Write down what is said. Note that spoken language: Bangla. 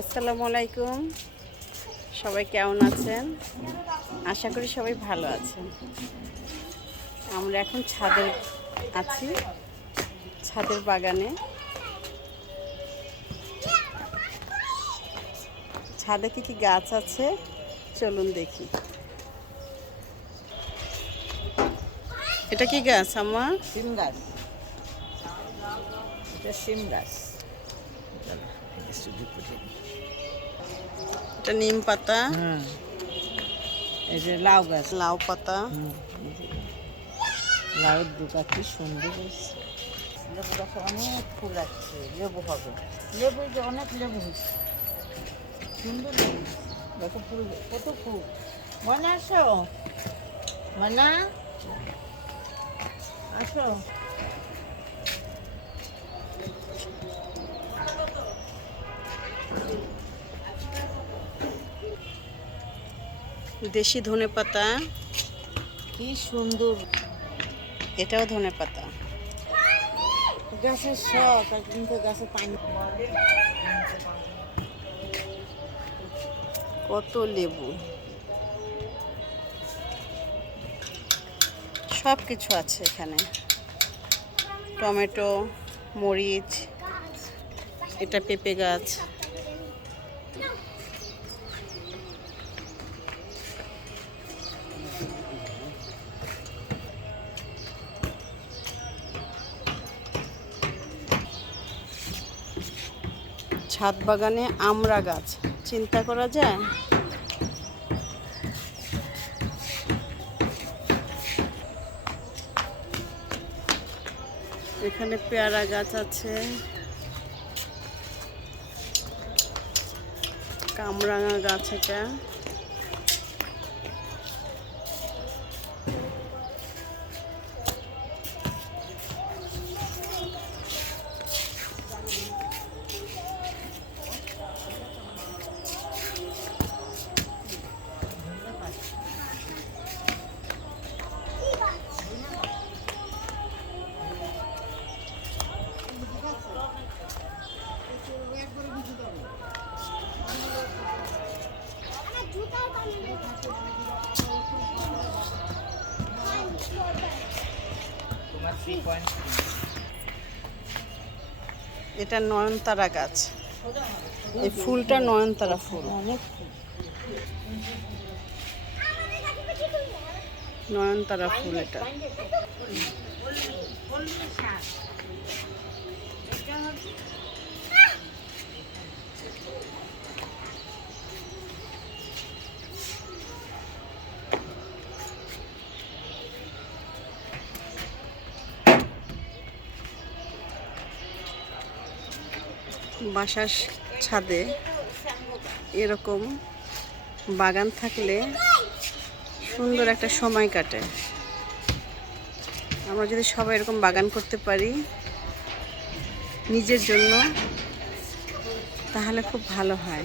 আসসালামু আলাইকুম। সবাই কেমন আছেন? আশা করি সবাই ভালো আছেন। আমরা এখন ছাদের আছি ছাদের বাগানে। ছাদে কি কি গাছ আছে? চলুন দেখি। এটা কি গাছ আমার সিম গাছ। এটা সিম গাছ। এটা নিম পাতা। হ্যাঁ। এই যে লাউ গাছ। লাউ পাতা। লাউয়ের দুটা কি সুন্দর হয়েছে লেবু গাছে অনেক ফুল আসছে লেবু হবে। লেবু যে অনেক লেবু হয়েছে। সুন্দর লেবু। কত ফুল কত ফুল। মনে আসো? মনা? আসো। দেশি ধনে পাতা। কি সুন্দর। এটাও ধনে পাতা। গাছের শখ আর কিন্তু গাছে পানি। কত লেবু। সব কিছু আছে এখানে। টমেটো মরিচ এটা পেঁপে গাছ। ছাদ বাগানে আমরা গাছ চিন্তা করা যায়? এখানে পেয়ারা গাছ আছে। কামরাঙা গাছ এটা। এটা নয়নতারা গাছ। এই ফুলটা নয়নতারা ফুল। নয়নতারা ফুল এটা। বাসার ছাদে এরকম বাগান থাকলে সুন্দর একটা সময় কাটে। আমরা যদি সবাই এরকম বাগান করতে পারি নিজের জন্য, তাহলে খুব ভালো হয়।